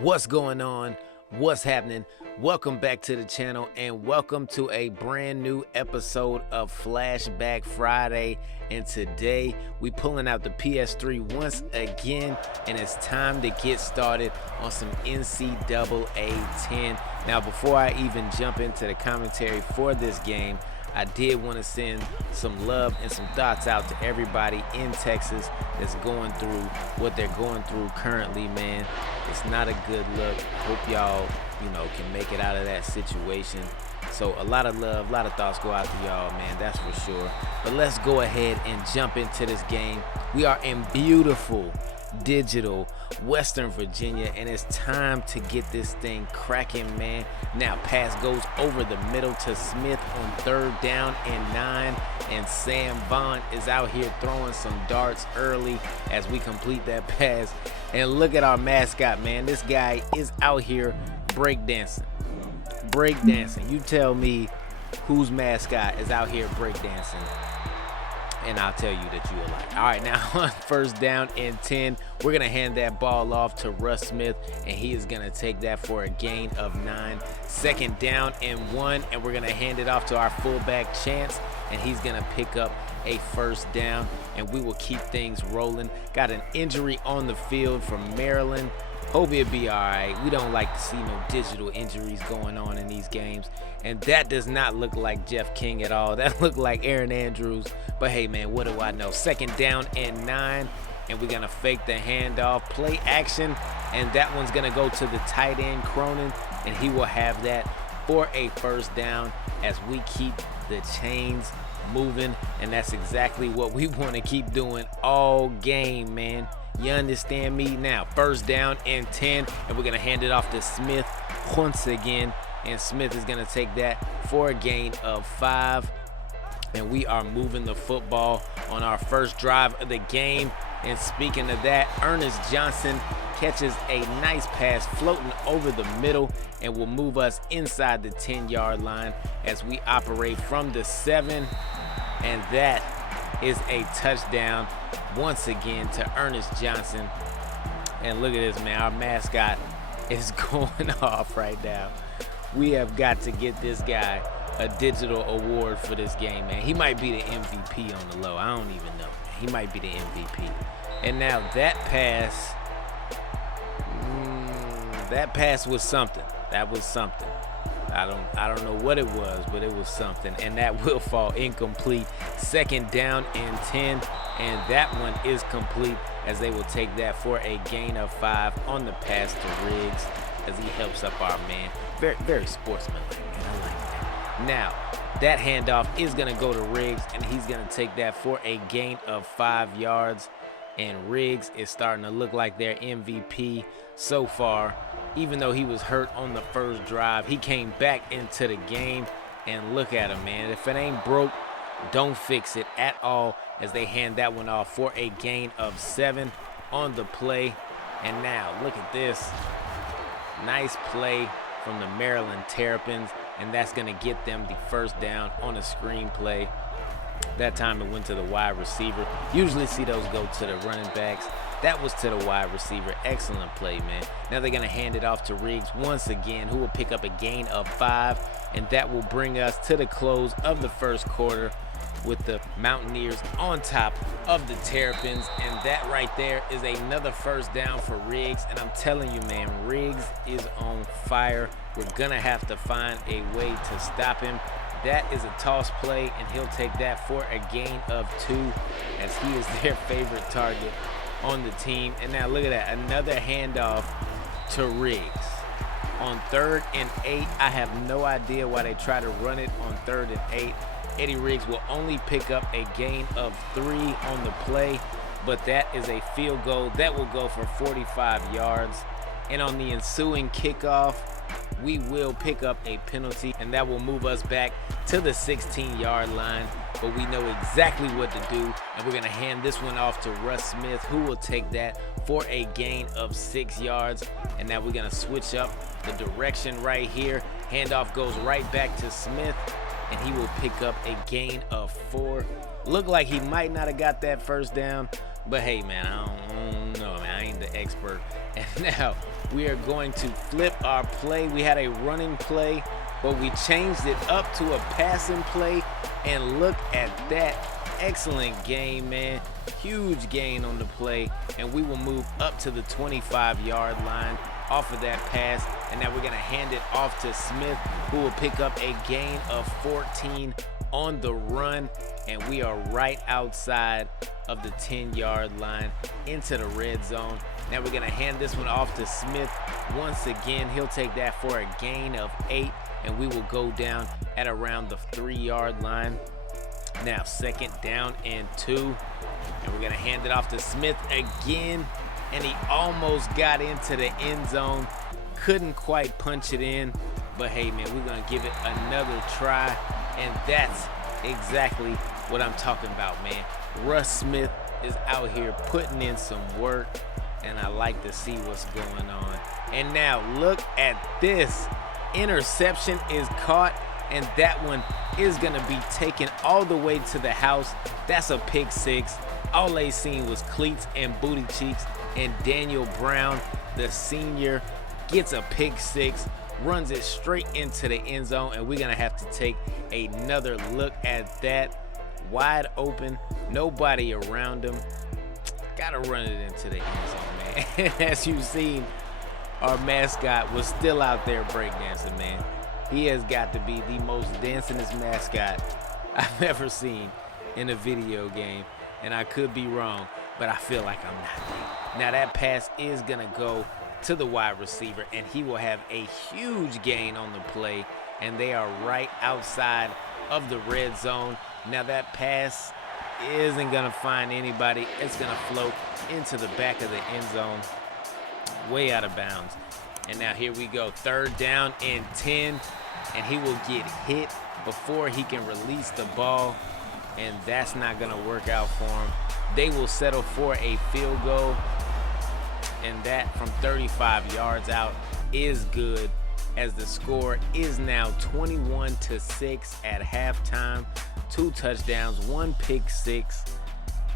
What's going on? What's happening? Welcome back to the channel and welcome to a brand new episode of Flashback Friday. And today we pulling out the PS3 once again, and it's time to get started on some Ncaa 10. Now, before I even jump into the commentary for this game, I did want to send some love and some thoughts out to everybody in Texas that's going through what they're going through currently, man. It's not a good look. Hope y'all, can make it out of that situation. So a lot of love, a lot of thoughts go out to y'all, man, that's for sure. But let's go ahead and jump into this game. We are in beautiful, digital Western Virginia, and it's time to get this thing cracking, man. Now pass goes over the middle to Smith on 3rd down and 9, and Sam Vaughn is out here throwing some darts early as we complete that pass. And look at our mascot, man. This guy is out here breakdancing. You tell me whose mascot is out here breakdancing, and I'll tell you that you are like. All right, now on 1st down and 10, we're going to hand that ball off to Russ Smith, and he is going to take that for a gain of 9. 2nd down and 1, and we're going to hand it off to our fullback Chance, and he's going to pick up a 1st down, and we will keep things rolling. Got an injury on the field from Maryland. Hope it'll be all right. We don't like to see no digital injuries going on in these games. And that does not look like Jeff King at all. That looked like Aaron Andrews. But hey, man, what do I know? 2nd down and 9. And we're going to fake the handoff. Play action. And that one's going to go to the tight end, Cronin. And he will have that for a 1st down as we keep the chains moving. And that's exactly what we want to keep doing all game, man. You understand me? Now 1st down and 10, and we're gonna hand it off to Smith once again, and Smith is gonna take that for a gain of 5, and we are moving the football on our first drive of the game. And speaking of that, Ernest Johnson catches a nice pass floating over the middle and will move us inside the 10-yard line as we operate from the 7, and that is a touchdown once again to Ernest Johnson. And look at this, man, our mascot is going off right now. We have got to get this guy a digital award for this game, man. He might be the MVP on the low. I don't even know. He might be the MVP. And now that pass was something. That was something. I don't know what it was, but it was something, and that will fall incomplete. 2nd down and 10, and that one is complete as they will take that for a gain of 5 on the pass to Riggs as he helps up our man. Very, very sportsmanlike, man. I like that. Now, that handoff is going to go to Riggs, and he's going to take that for a gain of 5 yards. And Riggs is starting to look like their MVP so far. Even though he was hurt on the 1st drive, he came back into the game, and look at him, man. If it ain't broke, don't fix it at all as they hand that one off for a gain of 7 on the play. And now look at this. Nice play from the Maryland Terrapins, and that's going to get them the 1st down on a screen play. That time it went to the wide receiver. Usually see those go to the running backs. That was to the wide receiver. Excellent play, man. Now they're going to hand it off to Riggs once again, who will pick up a gain of 5, and that will bring us to the close of the 1st quarter with the Mountaineers on top of the Terrapins. And that right there is another 1st down for Riggs. And I'm telling you, man, Riggs is on fire. We're going to have to find a way to stop him. That is a toss play, and he'll take that for a gain of 2 as he is their favorite target on the team. And now look at that, another handoff to Riggs. On 3rd and 8, I have no idea why they try to run it on 3rd and 8. Eddie Riggs will only pick up a gain of 3 on the play, but that is a field goal that will go for 45 yards. And on the ensuing kickoff, we will pick up a penalty, and that will move us back to the 16-yard line. But we know exactly what to do, and we're going to hand this one off to Russ Smith, who will take that for a gain of 6 yards. And now we're going to switch up the direction right here. Handoff goes right back to Smith, and he will pick up a gain of 4. Looked like he might not have got that 1st down, But hey, man, I don't know, man. I ain't the expert. And now we are going to flip our play. We had a running play, but we changed it up to a passing play. And look at that. Excellent gain, man. Huge gain on the play. And we will move up to the 25-yard line off of that pass. And now we're going to hand it off to Smith, who will pick up a gain of 14 on the run. And we are right outside of the 10-yard line into the red zone. Now we're going to hand this one off to Smith. Once again, he'll take that for a gain of 8, and we will go down at around the 3-yard line. Now 2nd down and 2, and we're going to hand it off to Smith again, and he almost got into the end zone. Couldn't quite punch it in, but hey, man, we're going to give it another try, and that's exactly what I'm talking about, man. Russ Smith is out here putting in some work, and I like to see what's going on. And now look at this. Interception is caught, and that one is going to be taken all the way to the house. That's a pick 6. All they seen was cleats and booty cheeks, and Daniel Brown, the senior, gets a pick 6, runs it straight into the end zone, and we're going to have to take another look at that. Wide open, nobody around him. Gotta run it into the end zone, man. As you've seen, our mascot was still out there breakdancing, man. He has got to be the most dancingest mascot I've ever seen in a video game. And I could be wrong, but I feel like I'm not there. Now that pass is gonna go to the wide receiver, and he will have a huge gain on the play, and they are right outside of the red zone. Now that pass isn't gonna find anybody. It's gonna float into the back of the end zone, way out of bounds. And now here we go, 3rd down and 10, and he will get hit before he can release the ball, and that's not gonna work out for him. They will settle for a field goal, and that from 35 yards out is good, as the score is now 21-6 at halftime. 2 touchdowns, 1 pick 6.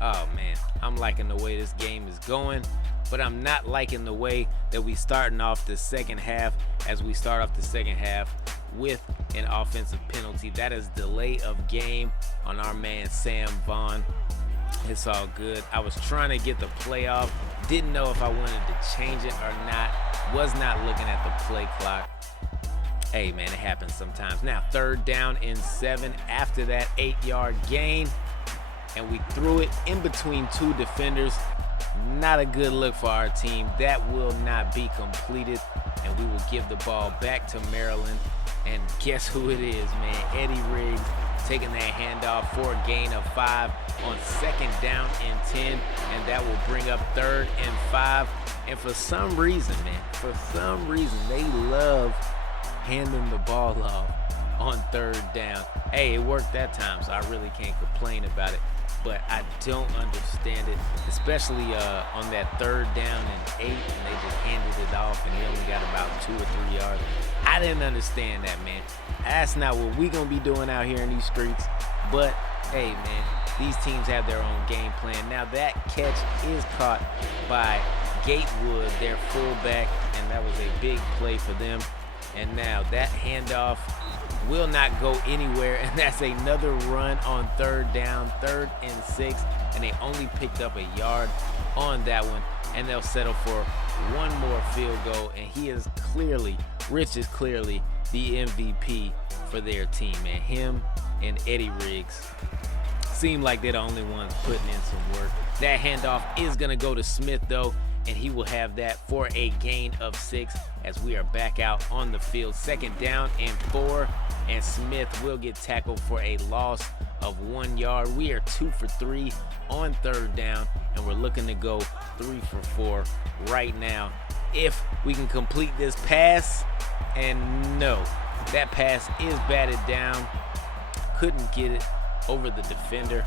Oh man, I'm liking the way this game is going, but I'm not liking the way that we starting off the second half, as we start off the second half with an offensive penalty. That is delay of game on our man Sam Vaughn. It's all good. I was trying to get the play off. Didn't know if I wanted to change it or not. Was not looking at the play clock. Hey, man, it happens sometimes. Now, 3rd down and 7 after that 8-yard gain. And we threw it in between 2 defenders. Not a good look for our team. That will not be completed. And we will give the ball back to Maryland. And guess who it is, man? Eddie Riggs taking that handoff for a gain of 5 on 2nd down and 10. And that will bring up 3rd and 5. And for some reason, they love handing the ball off on 3rd down. Hey, it worked that time, so I really can't complain about it. But I don't understand it, especially on that 3rd down and 8, and they just handed it off, and he only got about 2 or 3 yards. I didn't understand that, man. That's not what we gonna be doing out here in these streets. But hey, man, these teams have their own game plan. Now that catch is caught by Gatewood, their fullback, and that was a big play for them. And now that handoff will not go anywhere, and that's another run on 3rd down, 3rd and 6, and they only picked up a yard on that one, and they'll settle for one more field goal, and Rich is clearly the MVP for their team, man. Him and Eddie Riggs seem like they're the only ones putting in some work. That handoff is gonna go to Smith though, and he will have that for a gain of 6 as we are back out on the field. 2nd down and 4, and Smith will get tackled for a loss of 1 yard. We are 2 for 3 on 3rd down, and we're looking to go 3 for 4 right now if we can complete this pass. And no, that pass is batted down. Couldn't get it over the defender,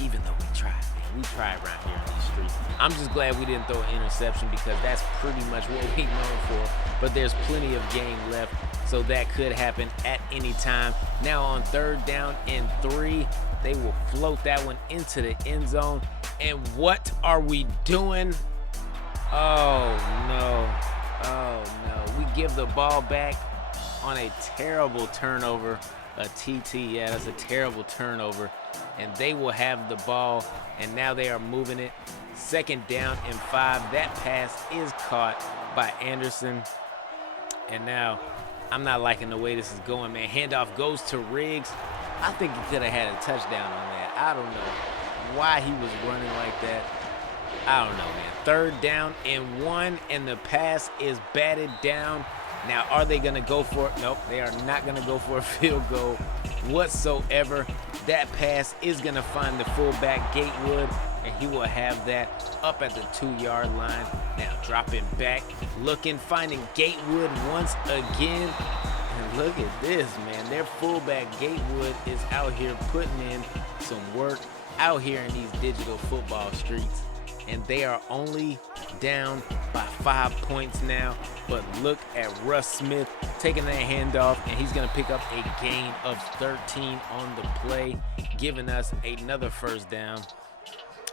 even though we tried. We try around here in these streets. I'm just glad we didn't throw an interception, because that's pretty much what we're known for. But there's plenty of game left, so that could happen at any time. Now on 3rd down and 3, they will float that one into the end zone, And what are we doing? Oh no. Oh no. We give the ball back on a terrible turnover. A TT, yeah, that's a terrible turnover. And they will have the ball, and now they are moving it. 2nd down and 5. That pass is caught by Anderson. And now I'm not liking the way this is going, man. Handoff goes to Riggs. I think he could have had a touchdown on that. I don't know why he was running like that. I don't know, man. 3rd down and 1, and the pass is batted down. Now, are they going to go for it? Nope, they are not going to go for a field goal whatsoever. That pass is going to find the fullback, Gatewood, and he will have that up at the 2-yard line. Now, dropping back, looking, finding Gatewood once again. And look at this, man. Their fullback, Gatewood, is out here putting in some work out here in these digital football streets. And they are only down by 5 points now. But look at Russ Smith taking that handoff, and he's going to pick up a gain of 13 on the play, giving us another 1st down.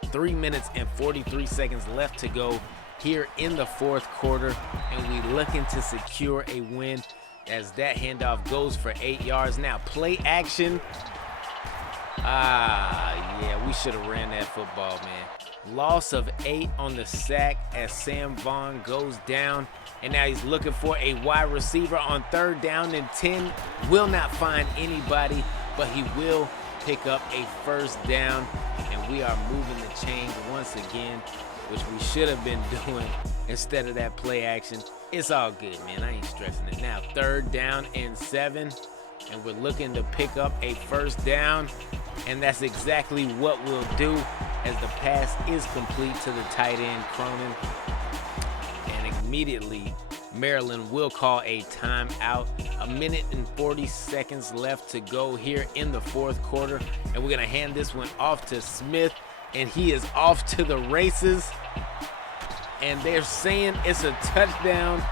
3 minutes and 43 seconds left to go here in the 4th quarter, and we looking to secure a win as that handoff goes for 8 yards. Now, play action. Yeah, we should have ran that football, man. Loss of 8 on the sack as Sam Vaughn goes down. And now he's looking for a wide receiver on 3rd down and 10. Will not find anybody, but he will pick up a 1st down. And we are moving the chains once again, which we should have been doing instead of that play action. It's all good, man. I ain't stressing it. Now 3rd down and 7. And we're looking to pick up a 1st down. And that's exactly what we'll do as the pass is complete to the tight end, Cronin. And immediately, Maryland will call a timeout. 1 minute and 40 seconds left to go here in the 4th quarter. And we're going to hand this one off to Smith. And he is off to the races. And they're saying it's a touchdown.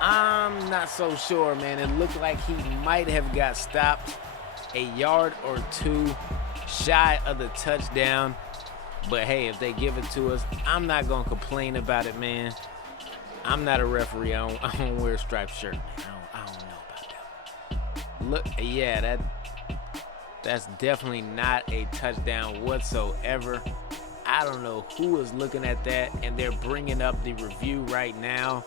I'm not so sure, man. It looked like he might have got stopped a yard or 2 shy of the touchdown. But hey, if they give it to us, I'm not going to complain about it, man. I'm not a referee. I don't wear a striped shirt, man. I don't know about that. Look, yeah, that's definitely not a touchdown whatsoever. I don't know who is looking at that, and they're bringing up the review right now,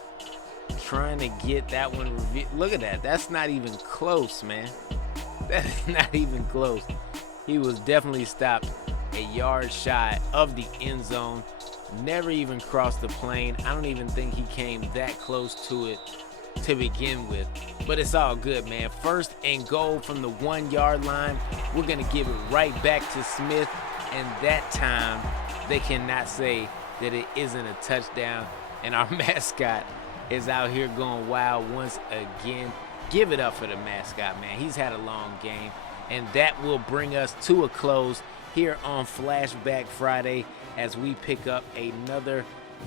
trying to get that one reviewed. Look at that. That's not even close, man. That is not even close. He was definitely stopped a yard shy of the end zone. Never even crossed the plane. I don't even think he came that close to it to begin with. But it's all good, man. 1st and goal from the 1-yard line. We're going to give it right back to Smith. And that time, they cannot say that it isn't a touchdown. And our mascot is out here going wild once again. Give it up for the mascot, man. He's had a long game. And that will bring us to a close here on Flashback Friday as we pick up another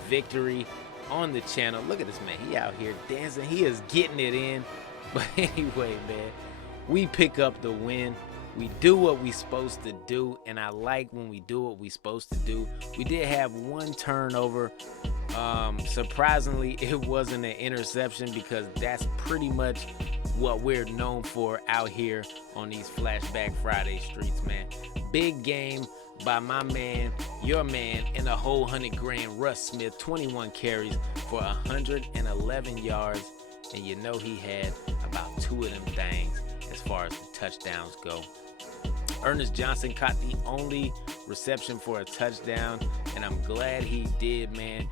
victory on the channel. Look at this, man. He out here dancing. He is getting it in. But anyway, man, we pick up the win. We do what we supposed to do, and I like when we do what we supposed to do. We did have 1 turnover. Surprisingly, it wasn't an interception because that's pretty much what we're known for out here on these Flashback Friday streets, man. Big game by my man, your man, and a whole 100 grand. Russ Smith, 21 carries for 111 yards, and you know he had about 2 of them things as far as the touchdowns go. Ernest Johnson caught the only reception for a touchdown, and I'm glad he did, man.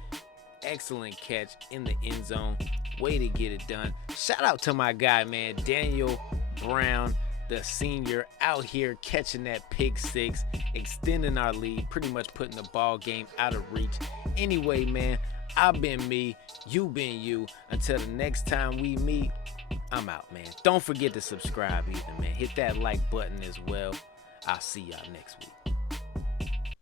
Excellent catch in the end zone. Way to get it done. Shout out to my guy, man, Daniel Brown, the senior, out here catching that pick 6, extending our lead, pretty much putting the ball game out of reach. Anyway, man, I've been me, you been you. Until the next time we meet, I'm out, man. Don't forget to subscribe either, man. Hit that like button as well. I'll see y'all next week.